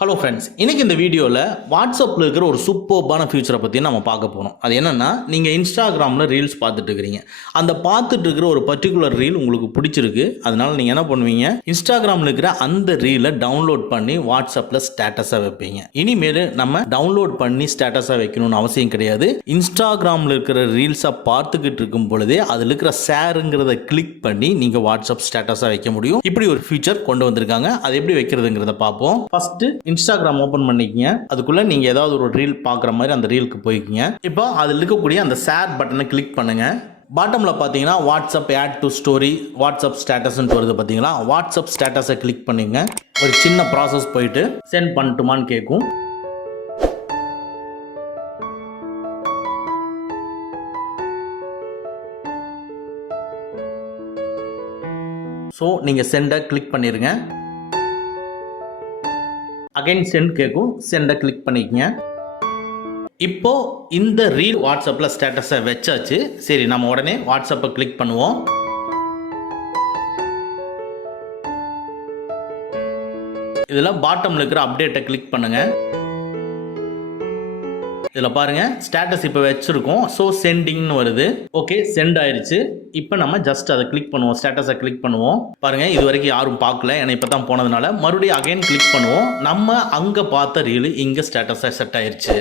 Hello friends, இன்னைக்கு இந்த வீடியோவில் வாட்ஸ்அப்பில் இருக்கிற ஒரு சூப்பர்பான ஃபியூச்சரை பற்றி நம்ம பார்க்க போகிறோம். அது என்னென்னா, நீங்கள் இன்ஸ்டாகிராமில் ரீல்ஸ் பார்த்துட்டு இருக்கிறீங்க. அந்த பார்த்துட்டு இருக்கிற ஒரு பர்டிகுலர் ரீல் உங்களுக்கு பிடிச்சிருக்கு. அதனால் நீங்கள் என்ன பண்ணுவீங்க, இன்ஸ்டாகிராமில் இருக்கிற அந்த ரீலை டவுன்லோட் பண்ணி வாட்ஸ்அப்பில் ஸ்டேட்டஸாக வைப்பீங்க. இனிமேல் நம்ம டவுன்லோட் பண்ணி ஸ்டேட்டஸாக வைக்கணும்னு அவசியம் கிடையாது. இன்ஸ்டாகிராமில் இருக்கிற ரீல்ஸை பார்த்துக்கிட்டு இருக்கும் பொழுதே அதில் இருக்கிற ஷேருங்கிறத கிளிக் பண்ணி நீங்கள் வாட்ஸ்அப் ஸ்டேட்டஸாக வைக்க முடியும். இப்படி ஒரு ஃபீச்சர் கொண்டு வந்திருக்காங்க. அது எப்படி வைக்கிறதுங்கிறத பார்ப்போம். ஃபர்ஸ்ட் இன்ஸ்டாகிராம் ஓபன் பண்ணிக்கங்க. அதுக்குள்ள நீங்க ஏதாவது ஒரு ரீல் பார்க்குற மாதிரி அந்த ரீலுக்கு போய்க்குங்க. இப்போ அதில் இருக்கக்கூடிய அந்த ஷேர் பட்டனை கிளிக் பண்ணுங்க. பாட்டமில் பார்த்தீங்கன்னா WhatsApp add to story, WhatsApp ஸ்டேட்டஸ்ன்னு வருது பார்த்தீங்களா. வாட்ஸ்அப் ஸ்டேட்டஸை கிளிக் பண்ணுங்க. ஒரு சின்ன ப்ராசஸ் போயிட்டு சென்ட் பண்ணட்டுமான்னு கேட்கும். ஸோ நீங்கள் சென்டை கிளிக் பண்ணிடுங்க. அகைன் சென்ட் கேட்கும். சென்டை கிளிக் பண்ணிக்கங்க. இப்போ இந்த ரீல் வாட்ஸ்அப்பில் ஸ்டேட்டஸை வச்சாச்சு. சரி, நம்ம உடனே வாட்ஸ்அப்பை கிளிக் பண்ணுவோம். இதில் பாட்டமில் இருக்கிற அப்டேட்டை கிளிக் பண்ணுங்க. இதில் பாருங்க, ஸ்டேட்டஸ் இப்போ வச்சிருக்கோம். ஸோ சென்டிங்னு வருது. ஓகே, சென்ட் ஆயிடுச்சு. இப்போ நம்ம ஜஸ்ட் அதை கிளிக் பண்ணுவோம். ஸ்டேட்டஸை கிளிக் பண்ணுவோம். பாருங்க, இது வரைக்கும் யாரும் பார்க்கல, ஏன்னா இப்போ தான் போனதுனால. மறுபடியும் அகைன் கிளிக் பண்ணுவோம். நம்ம அங்கே பார்த்த ரீல் இங்கே ஸ்டேட்டஸாக செட் ஆயிடுச்சு.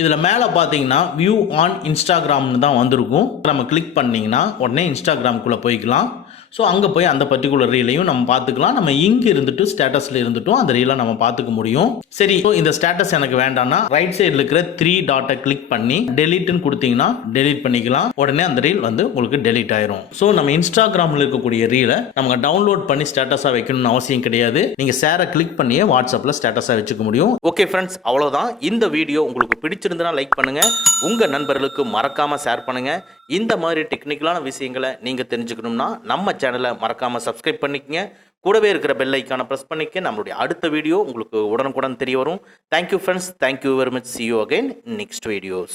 இதில் மேலே பார்த்தீங்கன்னா வியூ ஆன் இன்ஸ்டாகிராம்னு தான் வந்திருக்கும். நம்ம கிளிக் பண்ணிங்கன்னா உடனே இன்ஸ்டாகிராம்குள்ளே போய்க்கலாம். ஸோ அங்கே போய் அந்த பர்டிகுலர் ரீலையும் நம்ம பார்த்துக்கலாம். நம்ம இங்கே இருந்துட்டு ஸ்டேட்டஸில் இருந்துட்டும் அந்த ரீலை நம்ம பார்த்துக்க முடியும். சரி, ஸோ இந்த ஸ்டேட்டஸ் எனக்கு வேண்டாம்னா ரைட் சைடில் இருக்கிற 3 டாட்டை கிளிக் பண்ணி டெலீட்னு கொடுத்தீங்கன்னா டெலீட் பண்ணிக்கலாம். உடனே அந்த ரீல் வந்து உங்களுக்கு டெலீட் ஆயிரும். ஸோ நம்ம இன்ஸ்டாகிராமில் இருக்கக்கூடிய ரீலை நம்ம டவுன்லோட் பண்ணி ஸ்டேட்டஸாக வைக்கணும்னு அவசியம் கிடையாது. நீங்கள் ஷேரை கிளிக் பண்ணியே வாட்ஸ்அப்பில் ஸ்டேட்டஸாக வச்சுக்க முடியும். ஓகே ஃப்ரெண்ட்ஸ், அவ்வளோதான். இந்த வீடியோ உங்களுக்கு பிடிச்சிருந்தனா லைக் பண்ணுங்கள். உங்கள் நண்பர்களுக்கு மறக்காமல் ஷேர் பண்ணுங்கள். இந்த மாதிரி டெக்னிக்கலான விஷயங்களை நீங்கள் தெரிஞ்சுக்கணும்னா நம்ம சேனலை மறக்காமல் சப்ஸ்கிரைப் பண்ணிக்கங்க. கூடவே இருக்கிற பெல் ஐக்கானை ப்ரெஸ் பண்ணிக்க. நம்மளுடைய அடுத்த வீடியோ உங்களுக்கு உடனுக்குடன் தெரிய வரும். Thank you friends. Thank you very much. See you again in next videos.